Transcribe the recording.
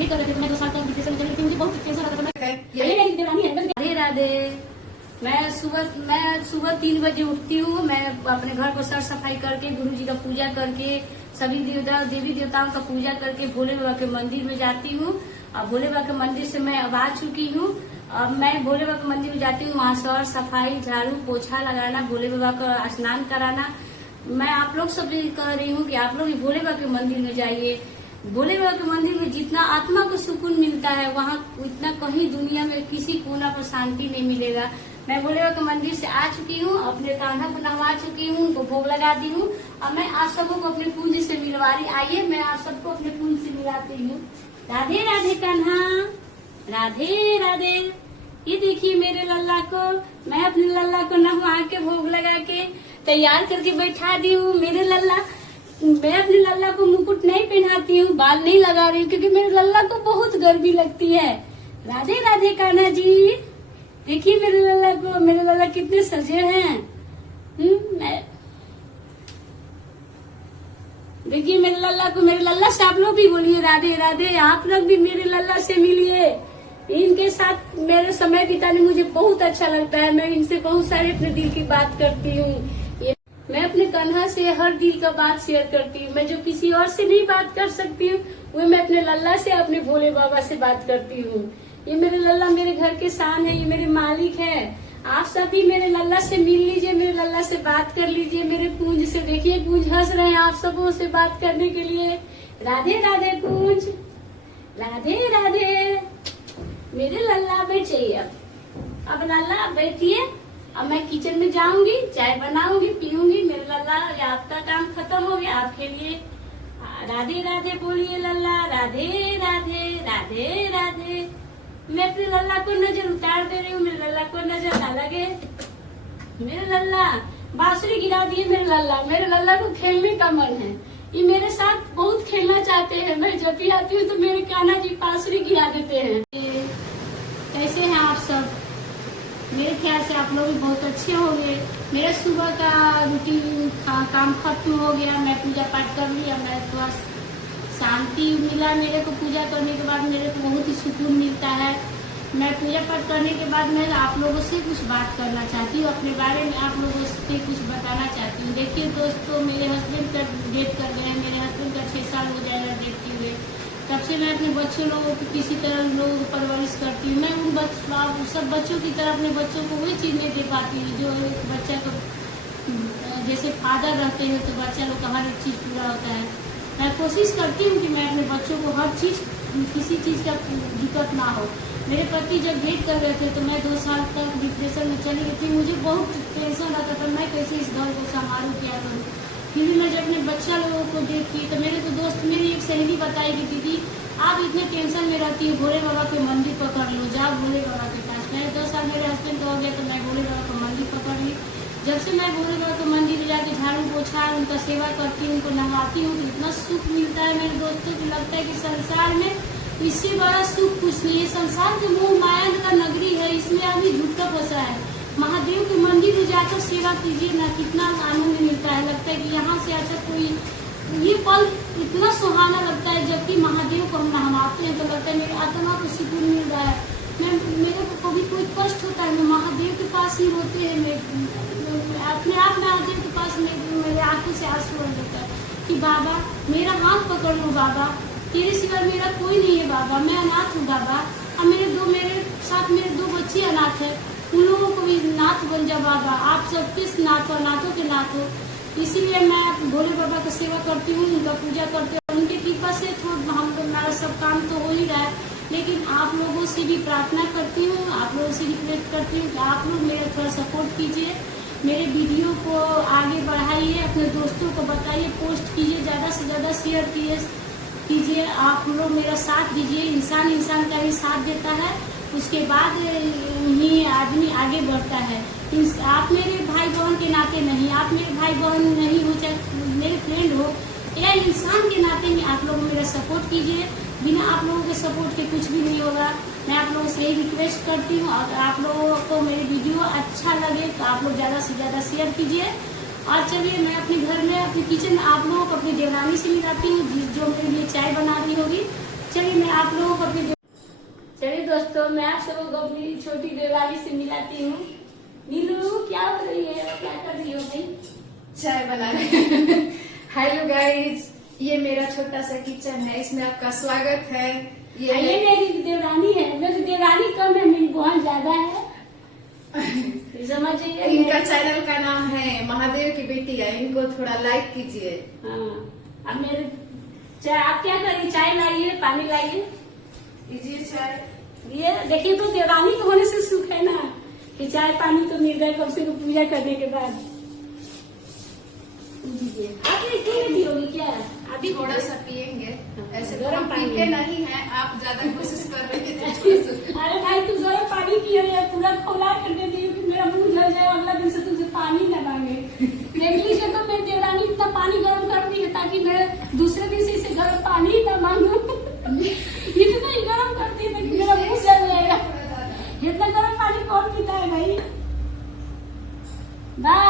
भेंट कर रहे थे तो मैं 2 साल तक डिप्रेशन में चली थी, मुझे बहुत टेंशन आता था। राधे राधे। मैं सुबह 3 बजे उठती हूँ। मैं अपने घर को साफ सफाई करके, गुरु जी का पूजा करके, सभी देवी देवताओं का पूजा करके भोले बाबा के मंदिर में जाती हूँ। और भोले बाबा के मंदिर से मैं अब आ चुकी हूँ। अब मैं भोले बाबा के मंदिर में जाती हूँ, वहाँ सौर सफाई, झाड़ू पोछा लगाना, भोले बाबा का स्नान कराना। मैं आप लोग सब कह रही हूँ कि आप लोग भी भोले बाबा के मंदिर में जाइए। भोले बाबा के मंदिर में जितना आत्मा को सुकून मिलता है, वहाँ इतना कहीं दुनिया में किसी कोना पर शांति नहीं मिलेगा। मैं भोले बाबा के मंदिर से आ चुकी हूँ, अपने कान्हा को नहवा चुकी हूँ, उनको भोग लगा दी हूँ। और मैं आप सबको अपने पूंज से मिलवा रही। आइए मैं आप सबको अपने पूंज से मिलाती हूँ। राधे राधे कान्हा, राधे राधे। ये देखिए मेरे लल्ला को, मैं अपने लल्ला को नहवा के भोग लगा के तैयार करके बैठा दी हूँ। मेरे लल्ला, मैं अपने लल्ला को मुकुट नहीं पहनाती हूँ, बाल नहीं लगा रही हूँ, क्योंकि मेरे लल्ला को बहुत गर्मी लगती है। राधे राधे कान्हा जी। देखिए मेरे लल्ला को, मेरे लल्ला कितने सजे हैं। देखिए मेरे लल्ला को, मेरे लल्ला से आप लोग भी बोलिए राधे राधे। आप लोग भी मेरे लल्ला से मिलिए। इनके साथ मेरे समय बिताने मुझे बहुत अच्छा लगता है। मैं इनसे बहुत सारे अपने दिल की बात करती हूँ। मैं अपने कान्हा से हर दिल का बात शेयर करती हूँ। मैं जो किसी और से नहीं बात कर सकती हूँ, वो मैं अपने लल्ला से, अपने भोले बाबा से बात करती हूँ। ये मेरे लल्ला मेरे घर के शान है, ये मेरे मालिक है। आप सभी मेरे लल्ला से मिल लीजिए, मेरे लल्ला से बात कर लीजिए। मेरे पूंज से देखिए, पूंज हंस रहे हैं आप सबों से बात करने के लिए। राधे राधे पूंज, राधे राधे। मेरे लल्ला बैठिए। अब लल्ला बैठिए। अब मैं किचन में जाऊंगी, चाय बनाऊंगी, पीऊंगी। मेरे लल्ला, आपका काम खत्म हो गया, आपके लिए राधे राधे बोलिए लल्ला। राधे राधे, राधे राधे। मैं अपने लल्ला को नजर उतार दे रही हूँ, मेरे लल्ला को नजर ना लगे। मेरे लल्ला बांसुरी गिरा दिए। मेरे लल्ला को खेलने का मन है। ये मेरे साथ बहुत खेलना चाहते हैं। मैं जब भी आती हूँ तो मेरे कान्हा जी बांसुरी गिरा देते हैं। कैसे हैं आप सब? मेरे ख्याल से आप लोग भी बहुत अच्छे होंगे। मेरा सुबह का रूटीन काम खत्म हो गया। मैं पूजा पाठ कर लिया। मैं थोड़ा शांति मिला मेरे को। पूजा करने के बाद मेरे को बहुत ही सुकून मिलता है। मैं पूजा पाठ करने के बाद मैं आप लोगों से कुछ बात करना चाहती हूँ, अपने बारे में आप लोगों से कुछ बताना चाहती हूँ। देखिए दोस्तों, मेरे हस्बैंड का डेथ कर गए हैं। मेरे हस्बैंड का 6 साल हो जाएगा डेथ के हुए। तब से मैं अपने बच्चों लोगों को किसी तरह लोगों को परवरिश करती हूँ। मैं उन सब बच्चों की तरह अपने बच्चों को वही चीज़ नहीं दे पाती हूँ जो एक बच्चा को, जैसे फादर रहते हैं तो बच्चा लोग का हर एक चीज़ पूरा होता है। मैं कोशिश करती हूँ कि मैं अपने बच्चों को हर चीज़, किसी चीज़ का दिक्कत ना हो। मेरे पति जब डेथ कर गए थे तो मैं 2 साल तक डिप्रेशन में चली गई थी। मुझे बहुत टेंशन रहता था, मैं कैसे इस घर को संभालूं, क्या करूँ। फिर भी मैं जब अपने बच्चा लोगों को देखी तो मेरे तो दोस्त, मेरी एक सहेली बताई कि दीदी आप इतने टेंशन में रहती है, भोले बाबा के मंदिर पकड़ लो, जाओ भोले बाबा के पास। मैं 2 साल मेरे हस्बैंड का हो गया तो मैं भोले बाबा का मंदिर पकड़ ली। जब से मैं भोले बाबा के मंदिर में जाके झाड़ू पोछा, उनका सेवा करती हूँ, उनको नहवाती हूँ, तो इतना सुख मिलता है मेरे दोस्तों को। लगता है कि संसार में इससे बड़ा सुख कुछ नहीं है। संसार जो मोह माया का नगरी है, इसमें आदमी झूठा फंसा है। महादेव के मंदिर में जाकर सेवा कीजिए ना, कितना आनंद मिलता है। लगता है कि यहाँ से अच्छा कोई, ये पल इतना सुहाना लगता है। जबकि महादेव को हम नहवाते हैं तो लगता है मेरी आत्मा को सुकून मिल रहा है। मेरे को कभी कोई कष्ट होता है, मैं महादेव के पास ही होते हैं। मैं अपने आप महादेव के पास मेरे आंखों से आंसू आ जाता है कि बाबा मेरा हाथ पकड़ लो, बाबा तेरे सिवा मेरा कोई नहीं है, बाबा मैं अनाथ हूँ बाबा। और मेरे साथ मेरे 2 बच्चे अनाथ है, उन लोगों को भी नाथ बन जा बाबा। आप सब किस नाथ हो, नाथों के नाथ हो। इसीलिए मैं भोले बाबा की सेवा करती हूँ, उनका पूजा करती हूँ। उनकी कृपा से थोड़ा हमारा सब काम तो हो ही रहा है, लेकिन आप लोगों से भी प्रार्थना करती हूँ, आप लोगों से रिक्वेस्ट करती हूँ कि आप लोग मेरा थोड़ा सपोर्ट कीजिए, मेरे वीडियो को आगे बढ़ाइए, अपने दोस्तों को बताइए, पोस्ट कीजिए, ज़्यादा से ज़्यादा शेयर कीजिए। आप लोग मेरा साथ दीजिए। इंसान का ही साथ देता है, उसके बाद ही आदमी आगे बढ़ता है। आप मेरे भाई बहन के नाते नहीं, आप मेरे भाई बहन नहीं हो, चाहे मेरे फ्रेंड हो, या इंसान के नाते ही आप लोग मेरा सपोर्ट कीजिए। बिना आप लोगों के सपोर्ट के कुछ भी नहीं होगा। मैं आप लोगों से यही रिक्वेस्ट करती हूँ। अगर आप लोगों को मेरी वीडियो अच्छा लगे तो आप लोग ज़्यादा से ज़्यादा शेयर कीजिए। और चलिए मैं अपने घर में, अपने किचन में आप लोगों को अपनी देवरानी से मिलाती हूँ, जो मेरे लिए चाय बना रही होगी। चलिए मैं आप लोगों को अपनी चलिए दोस्तों, मैं आप सबको को अपनी छोटी देवरानी से मिलाती हूँ। नीलू क्या हो रही है, क्या कर रही हो भाई? चाय बना रहे। हेलो गाइस, ये मेरा छोटा सा किचन है, इसमें आपका स्वागत है। ये मेरी देवरानी है। मेरी देवरानी कम है, मेरी बहन ज्यादा है। समझिए। इनका चैनल का नाम है महादेव की बेटी है, इनको थोड़ा लाइक कीजिए। हाँ, अब मेरे चाय आप क्या करिए, चाय लाइए, पानी लाइए, लीजिए चाय। ये देखिए तो देवरानी के होने से सुख है ना कि चाय पानी तो मिल गए कम से कम पूजा करने के बाद। आप ये पियोगे क्या? अभी थोड़ा सा पियेंगे, ऐसे गरम पानी पीते नहीं है। आप ज्यादा कोशिश कर रहे हैं। अरे भाई तू गर्म पानी पियो या पूरा खोला करके दिए कि मेरा मुंह जल जाए, अगला दिन से तुझे पानी न मांगे। देख लीजिए तो मेरी देवरानी इतना पानी गर्म कर दी है ताकि मैं दूसरे दिन से इसे गर्म पानी ही न मांगू। इतना ही गर्म करती है कि मेरा मुंह जल जाएगा। इतना गर्म पानी कौन पीता है भाई? बाय।